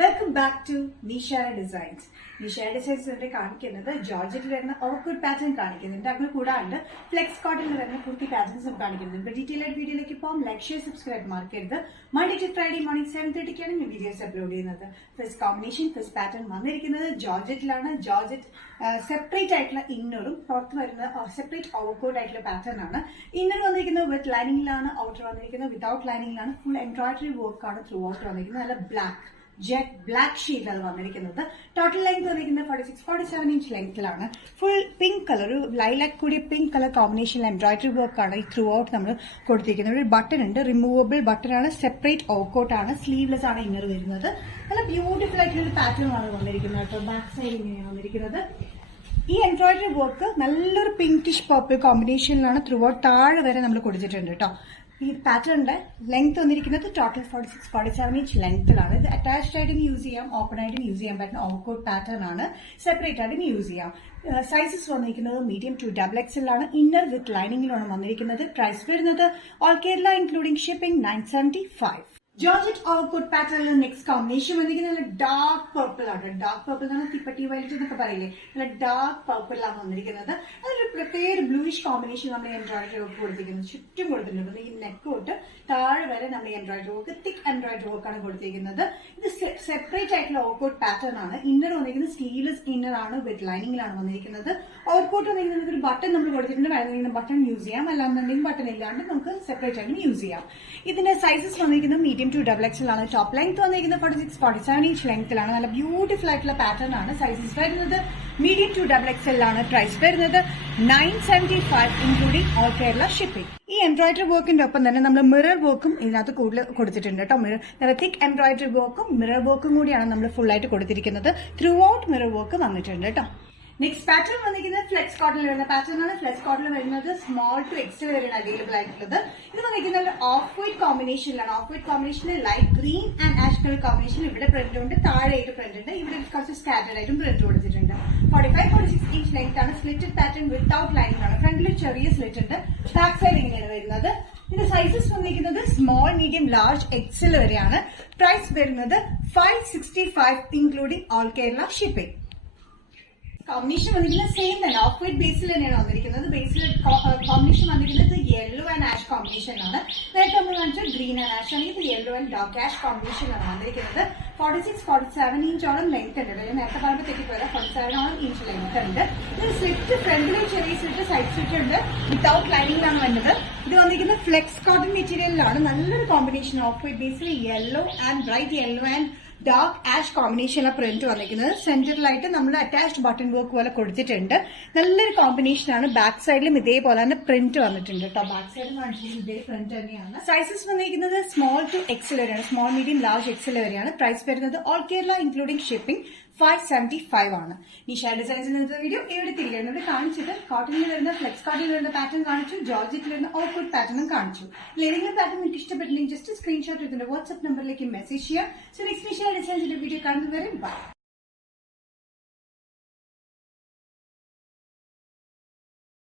Welcome back to Nishara designs. നിഷാര ഡിസൈൻസിന്റെ കാണിക്കുന്നത് ജോർജറ്റിൽ വരുന്ന ഓവർകോട്ട് പാറ്റേൺ കാണിക്കുന്നുണ്ട്. അങ്ങനെ കൂടാണ്ട് ഫ്ലെക്സ് കോട്ടണിൽ വരുന്ന കുർത്തി പാറ്റേൺസും കാണിക്കുന്നുണ്ട്. ഡീറ്റെയിൽ ആയിട്ട് വീഡിയോയിലേക്ക് പോകാം. ലൈക്ക്, ഷെയർ, സബ്സ്ക്രൈബ് മറക്കരുത്. മൺഡേ ടു ഫ്രൈഡേ മോർണിംഗ് 7:30 ഞാൻ വീഡിയോസ് അപ്ലോഡ് ചെയ്യുന്നത്. ഫസ്റ്റ് കോമ്പിനേഷൻ, ഫസ്റ്റ് പാറ്റേൺ വന്നിരിക്കുന്നത് ജോർജറ്റിലാണ്. ജോർജറ്റ് സെപ്പറേറ്റ് ആയിട്ടുള്ള ഇന്നറും പുറത്ത് വരുന്ന സെപ്പറേറ്റ് ഓവർകോട്ട് ആയിട്ടുള്ള പാറ്റേൺ ആണ്. ഇന്നർ വന്നിരിക്കുന്നത് വിത്ത് ലൈനിങ്ങിലാണ്, ഔട്ടർ വന്നിരിക്കുന്നത് വിതൗട്ട് ലൈനിങ്ങിലാണ്. ഫുൾ എംബ്രോയിഡറി വർക്കാണ് ത്രൂ ഔട്ട് വന്നിരിക്കുന്നത്. നല്ല ബ്ലാക്ക് ജെറ്റ് ബ്ലാക്ക് ഷെയ്ഡ് ആണ് വന്നിരിക്കുന്നത്. ടോട്ടൽ ലെങ്ത് വന്നിരിക്കുന്നത് 46-47 ഇഞ്ച് ലെങ്ത്തിലാണ്. ഫുൾ പിങ്ക് കളർ, ഒരു ലൈലാക്ക് കൂടിയ പിങ്ക് കളർ കോമ്പിനേഷനിൽ എംബ്രോയിഡറി വർക്കാണ് ഈ ത്രൂ ഔട്ട് നമ്മൾ കൊടുത്തിരിക്കുന്നത്. ഒരു ബട്ടൺ ഉണ്ട്, റിമൂവബിൾ ബട്ടൺ ആണ്. സെപ്പറേറ്റ് ഓവർകോട്ട് ആണ്, സ്ലീവ്ലെസ് ആണ് ഇന്നർ വരുന്നത്. നല്ല ബ്യൂട്ടിഫുൾ ആയിട്ടുള്ള ഒരു പാറ്റേൺ ആണ് വന്നിരിക്കുന്നത് കേട്ടോ. ബാക്ക് സൈഡ് ഇങ്ങനെയാണ് വന്നിരിക്കുന്നത്. ഈ എംബ്രോയിഡറി വർക്ക് നല്ലൊരു പിങ്കിഷ് പർപ്പിൾ കോമ്പിനേഷനിലാണ് ത്രൂ ഔട്ട് താഴെ വരെ നമ്മൾ കൊടുത്തിട്ടുണ്ട് കേട്ടോ. ഈ പാറ്റേണിന്റെ ലെങ്ത് വന്നിരിക്കുന്നത് ടോട്ടൽ 46-47 ഇഞ്ച് ലെങ്ത്തിലാണ്. ഇത് അറ്റാച്ച്ഡ് ആയിട്ടും യൂസ് ചെയ്യാം, ഓപ്പൺ ആയിട്ടും യൂസ് ചെയ്യാൻ പറ്റുന്ന ഓവർകോട്ട് പാറ്റേൺ ആണ്. സെപ്പറേറ്റ് ആയിട്ടും യൂസ് ചെയ്യാം. സൈസസ് വന്നിരിക്കുന്നത് മീഡിയം ടു XXL ആണ്. ഇന്നർ വിത്ത് ലൈനിങ്ങിലാണ് വന്നിരിക്കുന്നത്. പ്രൈസ് വരുന്നത് all Kerala including shipping 975. Georgette overcoat പാറ്റേണിൽ നെക്സ്റ്റ് കോമ്പിനേഷൻ വന്നിരിക്കുന്നത് നല്ല ഡാർക്ക് പർപ്പിൾ ആണ്. ഡാർക്ക് പർപ്പിൾ എന്ന് പറഞ്ഞാൽ തിപ്പട്ടി വൈലറ്റ് എന്നൊക്കെ പറയില്ലേ, നല്ല ഡാർക്ക് പർപ്പിളാണ് വന്നിരിക്കുന്നത്. അതൊരു പ്രത്യേക ബ്ലൂയിഷ് കോമ്പിനേഷൻ നമ്മൾ എംബ്രോയിഡറി വർക്ക് കൊടുത്തിരിക്കുന്നത്. ചുറ്റും കൊടുത്തിട്ടുണ്ട്. ഈ നെക്ക് തൊട്ട് താഴെ വരെ നമ്മൾ എംബ്രോയിഡറി വർക്ക്, തിക്ക് എംബ്രോയിഡറി വർക്കാണ് കൊടുത്തിരിക്കുന്നത്. ഇത് സെപ്പറേറ്റ് ആയിട്ടുള്ള ഓവർകോട്ട് പാറ്റേൺ ആണ്. ഇന്നർ വന്നിരിക്കുന്നത് സ്ലീവ്ലെസ് ഇന്നർ ആണ്, വിത്ത് ലൈനിങ്ങിലാണ് വന്നിരിക്കുന്നത്. ഓവർകോട്ട് വന്നിരിക്കുന്നത് ഒരു ബട്ടൺ നമ്മൾ കൊടുത്തിട്ടുണ്ട്. വേണമെങ്കിൽ ബട്ടൺ യൂസ് ചെയ്യാം, അല്ലാന്നുണ്ടെങ്കിൽ ബട്ടൺ ഇല്ലാണ്ട് നമുക്ക് സെപ്പറേറ്റ് ആയിട്ട് യൂസ് ചെയ്യാം. ഇതിന്റെ സൈസസ് വന്നിരിക്കുന്നത് മീഡിയം ടു XXL ആണ്. ടോപ്പ് ലെങ്ത് വന്നിരിക്കുന്നത് 46-47 ഇഞ്ച് ലെങ്ത്തിലാണ്. നല്ല ബ്യൂട്ടിഫുൾ ആയിട്ടുള്ള പാറ്റേൺ ആണ്. സൈസസ് വരുന്നത് മീഡിയം ടു XXL ആണ്. പ്രൈസ് വരുന്നത് 975 ഇൻക്ലൂഡിംഗ് ഓൾ കേരള ഷിപ്പിംഗ്. ഈ എംബ്രോയിഡറി വർക്കിന്റെ ഒപ്പം തന്നെ നമ്മൾ മിറർ വർക്കും ഇതിനകത്ത് കൂടുതൽ കൊടുത്തിട്ടുണ്ട് കേട്ടോ. നല്ല തിക്ക് എംബ്രോയിഡറി വർക്കും മിറർ വർക്കും കൂടിയാണ് നമ്മൾ ഫുൾ ആയിട്ട് കൊടുത്തിരിക്കുന്നത്. ത്രൂ ഔട്ട് മിറർ വർക്ക് വന്നിട്ടുണ്ട് കേട്ടോ. നെക്സ്റ്റ് പാറ്റേൺ വന്നിരിക്കുന്നത് ഫ്ലെക്സ് കോട്ടണിൽ വരുന്ന പാറ്റേൺ ആണ്. ഫ്ലെക്സ് കോട്ടണിൽ വരുന്നത് സ്മോൾ ടു XL വരെയാണ് അവൈലബിൾ ആയിട്ടുള്ളത്. ഇത് വന്നിരിക്കുന്നത് ഓഫ് വൈറ്റ് കോമ്പിനേഷനിലാണ്. ഓഫ് വൈറ്റ് കോമ്പിനേഷനിൽ light green and ash colour combination. ഇവിടെ പ്രിന്റ് ഉണ്ട്, താഴെയായിട്ട് പ്രിന്റ് ഉണ്ട്. ഇവിടെ കുറച്ച് സ്കാറ്റേഡ് ആയിട്ടും പ്രിന്റ് കൊടുത്തിട്ടുണ്ട്. 45-46 ഇഞ്ച് ലെങ്ത് ആണ്. സ്ലിറ്റഡ് പാറ്റേൺ വിത്തൗട്ട് ലൈനിങ് ആണ്. ഫ്രണ്ടിൽ ചെറിയ സ്ലിറ്റ് ഉണ്ട്. ബാക്ക് സൈഡ് ഇങ്ങനെയാണ് വരുന്നത്. ഇതിന്റെ സൈസസ് വന്നിരിക്കുന്നത് സ്മോൾ, മീഡിയം, ലാർജ്, XL വരെയാണ്. പ്രൈസ് വരുന്നത് 565 including all Kerala shipping. Combination വന്നിരിക്കുന്നത് സെയിം തന്നെ, ഓഫ് വൈറ്റ് ബേസിൽ തന്നെയാണ് വന്നിരിക്കുന്നത്. ബേസിൽ കോമ്പിനേഷൻ വന്നിരിക്കുന്നത് യെല്ലോ ആൻഡ് ആഷ് കോമ്പിനേഷൻ ആണ്. നേരത്തെ നമ്മൾ കാണിച്ചത് ഗ്രീൻ ആൻഡ് ആഷ് ആണ്. ഇത് yellow and dark ash combination ആണ് വന്നിരിക്കുന്നത്. 46-47 ഇഞ്ചോളം ലെങ്ത് ഉണ്ട്. ഞാൻ നേരത്തെ പറയുമ്പോൾ തെറ്റിപ്പോയാൽ 47 ഇഞ്ച് ലെങ്ത് ഉണ്ട്. ഇത് സ്ലിറ്റ്, ഫ്രണ്ടിൽ ചെറിയ സ്ലിറ്റ്, സൈഡ് സ്ലിറ്റ് ഉണ്ട്. വിത്തൗട്ട് ലൈനിങ്ങിലാണ് വരുന്നത്. ഇത് വന്നിരിക്കുന്നത് ഫ്ലെക്സ് കോട്ടൺ മെറ്റീരിയലിലാണ്. നല്ലൊരു കോമ്പിനേഷൻ. ഓഫ് വൈറ്റ് ബേസിൽ yellow and bright yellow and dark ash കോമ്പിനേഷനിലെ പ്രിന്റ് വന്നിരിക്കുന്നത്. സെന്ററിലായിട്ട് നമ്മൾ അറ്റാച്ച്ഡ് ബട്ടൺ വർക്ക് പോലെ കൊടുത്തിട്ടുണ്ട്. നല്ലൊരു കോമ്പിനേഷൻ ആണ്. ബാക്ക് സൈഡിലും ഇതേപോലെ തന്നെ പ്രിന്റ് വന്നിട്ടുണ്ട് കേട്ടോ. ബാക്ക് സൈഡിൽ കാണിച്ചിട്ട് ഇതേ പ്രിന്റ് തന്നെയാണ്. സൈസസ് വന്നിരിക്കുന്നത് സ്മോൾ ടു XL വരെയാണ്. സ്മോൾ, മീഡിയം, ലാർജ്, XL വരെയാണ്. പ്രൈസ് വരുന്നത് ഓൾ കേരള ഇൻക്ലൂഡിംഗ് ഷിപ്പിംഗ് 575 ആണ്. നിഷാര ഡിസൈൻസിന് വീഡിയോ ഇവിടെ തിരികെ ഇവിടെ കാണിച്ചത് കോട്ടണിൽ വരുന്ന ഫ്ലെക്സ് കോട്ടണിൽ വരുന്ന പാറ്റേൺ കാണിച്ചു, ജോർജറ്റിൽ വരുന്ന ഓവർകോട്ട് പാറ്റേണും കാണിച്ചു. ഏതെങ്കിലും പാറ്റേൺ നിങ്ങൾക്ക് ഇഷ്ടപ്പെട്ടില്ലെങ്കിൽ ജസ്റ്റ് സ്ക്രീൻഷോട്ട് ഇതിന്റെ വാട്സ്ആപ്പ് നമ്പറിലേക്ക് മെസ്സേജ് ചെയ്യാം. സോ നെക്സ്റ്റ് നിഷാര ഡിസൈൻസിന്റെ വീഡിയോ കാണുന്നവരെ ബൈ.